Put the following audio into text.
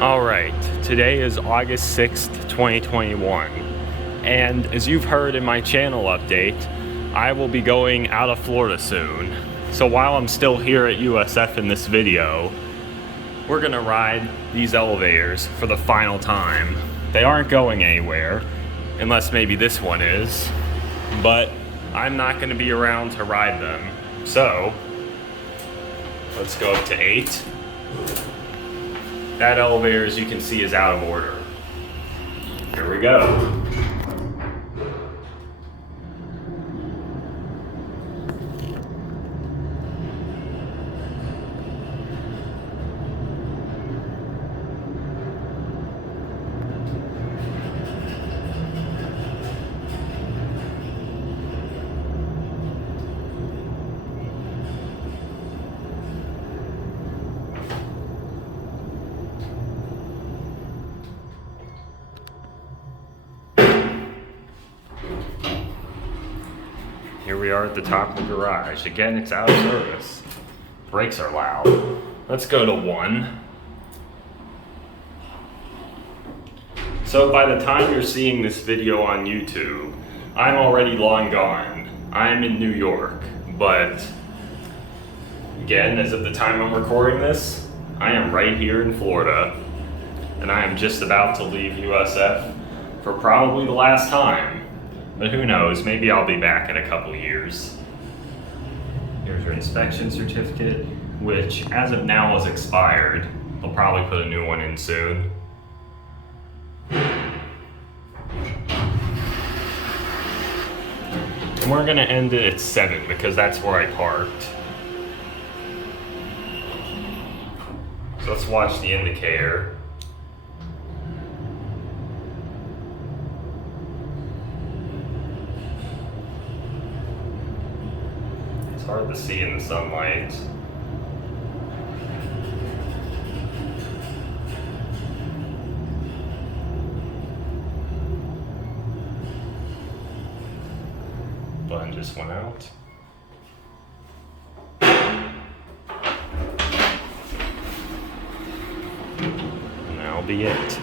Alright, today is August 6th, 2021, and as you've heard in my channel update, I will be going out of Florida soon. So while I'm still here at USF in this video, we're gonna ride these elevators for the final time. They aren't going anywhere, unless maybe this one is, but I'm not gonna be around to ride them. So, let's go up to 8. That elevator, as you can see, is out of order. Here we go. Here we are at the top of the garage. Again, it's out of service. Brakes are loud. Let's go to 1. So by the time you're seeing this video on YouTube, I'm already long gone. I'm in New York, but again, as of the time I'm recording this, I am right here in Florida, and I am just about to leave USF for probably the last time. But who knows, maybe I'll be back in a couple years. Here's your inspection certificate, which as of now is expired. They'll probably put a new one in soon. And we're gonna end it at 7 because that's where I parked. So let's watch the indicator. It's hard to see in the sunlight. Button just went out. And that'll be it.